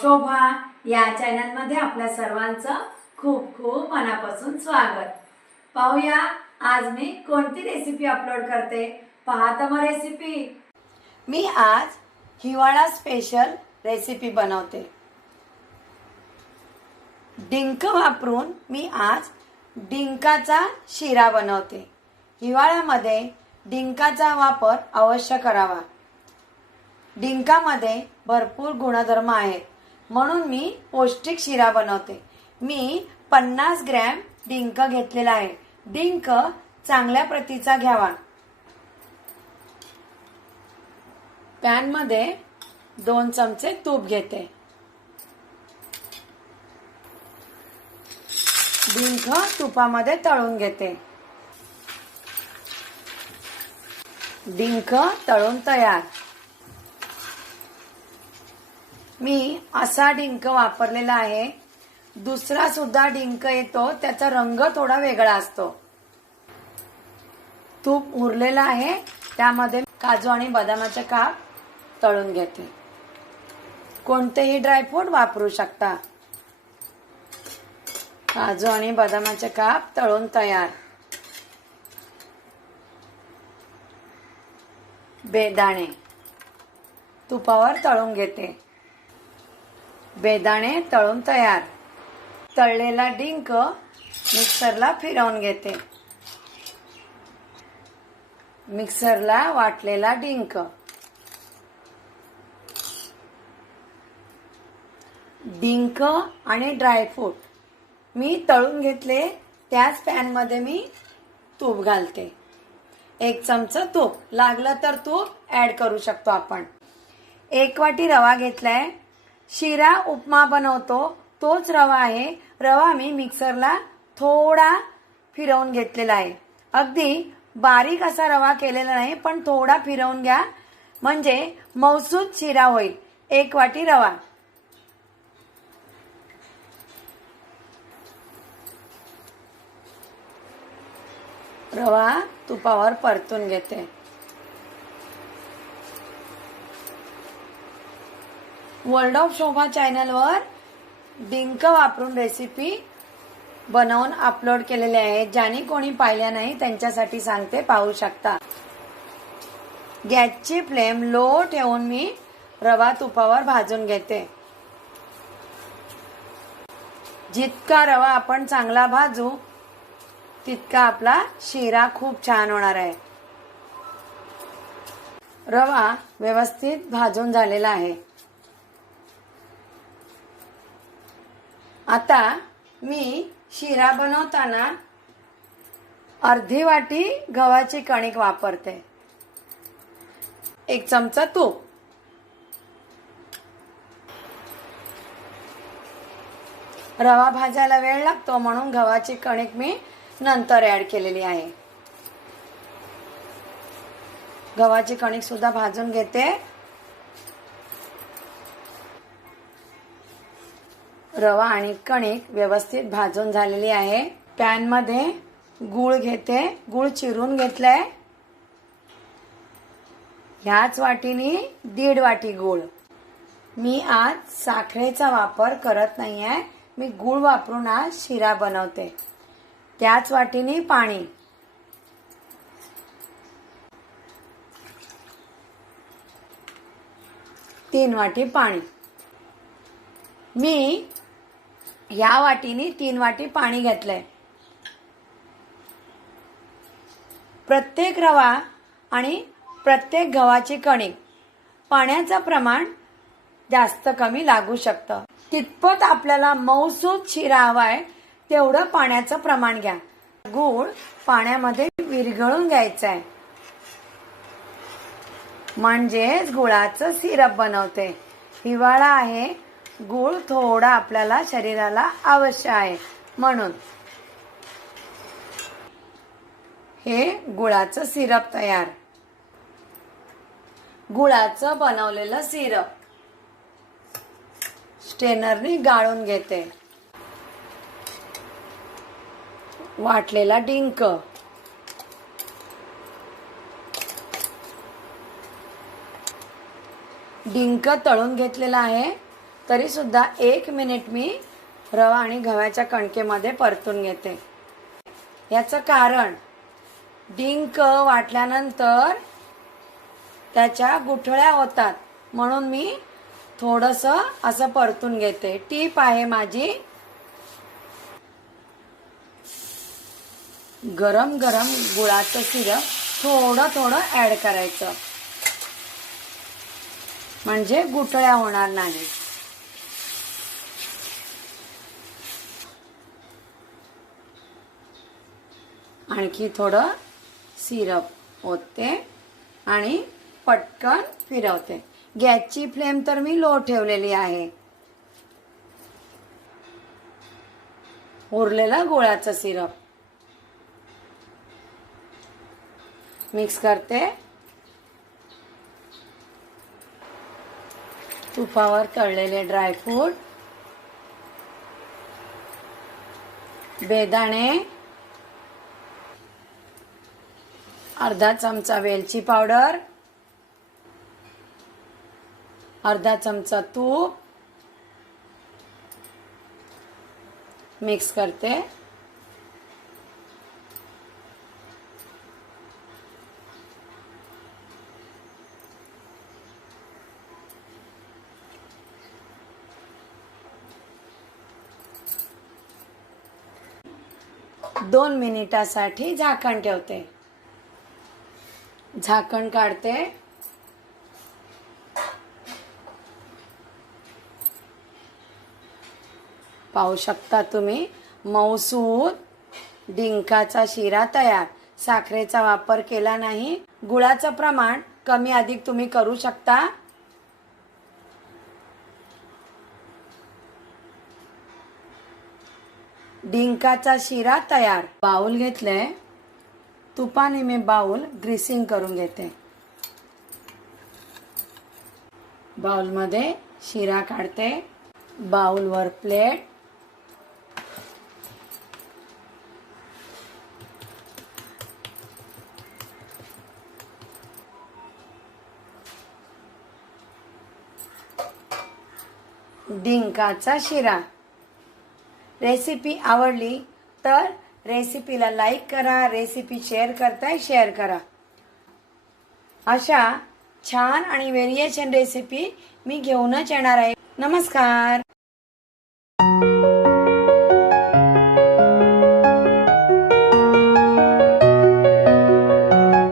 शोभा या चॅनलमध्ये आपल्या सर्वांचं खूप खूप मनापासून स्वागत। पाहूया आज मी कोणती रेसिपी अपलोड करते। पहा तर मग रेसिपी। मी आज हिवाळा स्पेशल रेसिपी बनवते। डिंक वापरून मी आज डिंकाचा शिरा बनवते। हिवाळ्यामध्ये डिंकाचा वापर अवश्य करावा। डिंकामध्ये भरपूर गुणधर्म आहेत, म्हणून मी पौष्टिक शिरा बनवते। मी 50 ग्रॅम डिंक घेतलेला आहे। डिंक चांगल्या प्रतीचा घ्यावा। पॅन मध्ये 2 चमचे तूप घेते। डिंक तुपामध्ये तळून घेते। डिंक तळून तयार। मी असा डिंक वापरलेला आहे। दुसरा सुद्धा डिंक येतो, त्याचा रंग थोडा वेगळा असतो। तूप उरलेला आहे, त्यामध्ये काजू आणि बदामाचे काप तळून घेते। कोणतेही ड्रायफ्रूट वापरू शकता। काजू आणि बदामाचे काप तळून तयार। बेदाणे तुपावर तळून घेते। बेदाणे तळून तयार। तळलेला डिंक मिक्सरला फिरवून घेते। मिक्सरला वाटलेला डिंक। डिंक आणि ड्रायफ्रूट मी तळून घेतले, त्याच पॅन मध्ये मी तूप घालते। 1 चमचा तूप, लागलं तर तूप ऍड करू शकतो आपण। 1 वाटी रवा घेतलाय। शिरा उपमा बनवतो तोच रवा आहे। रवा मी मिक्सरला थोडा फिरवून घेतलेला आहे। अगदी बारीक असा रवा केलेला नाही, पण थोडा फिरवून घ्या, म्हणजे मऊसूत शिरा होईल। 1 वाटी रवा। रवा तुपावर परतून घेते। वर्ल्ड ऑफ शोभा चॅनलवर डिंक वापरून रेसिपी बनवून अपलोड केलेले आहेत। ज्यांनी कोणी पाहिल्या नाही त्यांच्यासाठी सांगते, पाहू शकता। गॅसची फ्लेम लो ठेवून मी रवा तुपावर भाजून घेते। जितका रवा आपण चांगला भाजू तितका आपला शिरा खूप छान होणार आहे। रवा व्यवस्थित भाजून झालेला आहे। आता मी शिरा बनवताना अर्धी वाटी गव्हाची कणिक वापरते। 1 चमचा तूप। रवा भाजायला वेळ लागतो, म्हणून गव्हाची कणिक मी नंतर ऍड केलेली आहे। गव्हाची कणिक सुद्धा भाजून घेते। रवा आणि कणिक व्यवस्थित भाजून झालेली आहे। पॅन मध्ये गूळ घेते। गूळ चिरून घेतलाय। ह्याच वाटीने 1.5 वाटी गूळ। मी आज साखरेचा वापर करत नाहीये, मी गूळ वापरून आज शिरा बनवते। त्याच वाटीने पाणी। तीन वाटी पाणी। मी या वाटीने 3 वाटी पाणी घेतलंय। प्रत्येक रवा आणि प्रत्येक गव्हाची कणिक पाण्याचं प्रमाण जास्त कमी लागू शकतं। तितपत आपल्याला मऊसूत शिरा हवाय तेवढं पाण्याचं प्रमाण घ्या। गूळ पाण्यामध्ये विरघळून घ्यायचं आहे, म्हणजेच गुळाचं सिरप बनवते। हिवाळा आहे, गूळ थोडा आपल्याला शरीराला आवश्यक आहे, म्हणून हे गुळाचं सिरप तयार। गुळाचं बनवलेलं सिरप स्ट्रेनरने गाळून घेते। वाटलेला डिंक, डिंक तळून घेतलेला आहे, तरी सुद्धा 1 मिनिट मी रवा आणि गव्हाच्या कणकेमध्ये परतून घेते. याचं कारण डिंक वाटल्यानंतर त्याच्या गुठळ्या होतात, म्हणून मी थोडंसं असं परतून घेते. टीप आहे माझी, गरम गरम गुळाचं सिरप थोडं थोडं ॲड करायचं, म्हणजे गुठळ्या होणार नाही. आणखी थोडं सिरप ओतते आणि पटकन फिरवते. गॅसची फ्लेम तर मी लो ठेवलेली आहे. उरलेलं गुळाचं सिरप मिक्स करते. तुपावर तळलेले ड्रायफ्रूट, बेदाणे, अर्धा चमचा वेलची पावडर, अर्धा चमचा तूप मिक्स करते. दोन मिनिटासाठी झाकण ठेवते. झाकण काढते. पाहू शकता तुम्ही, मऊसूद डिंकाचा शिरा तयार. साखरेचा वापर केला नाही. गुळाचं प्रमाण कमी अधिक तुम्ही करू शकता. डिंकाचा शिरा तयार. बाउल घेतले. तुपाने मी बाउल ग्रीसिंग करून घेते. बाउलमध्ये शिरा काढते. बाउलवर प्लेट, डिंकाचा शिरा. रेसिपी आवडली तर रेसिपीला लाईक करा. रेसिपी शेअर करताय शेअर करा. अशा छान आणि व्हेरिएशन रेसिपी मी घेऊनच येणार आहे. नमस्कार.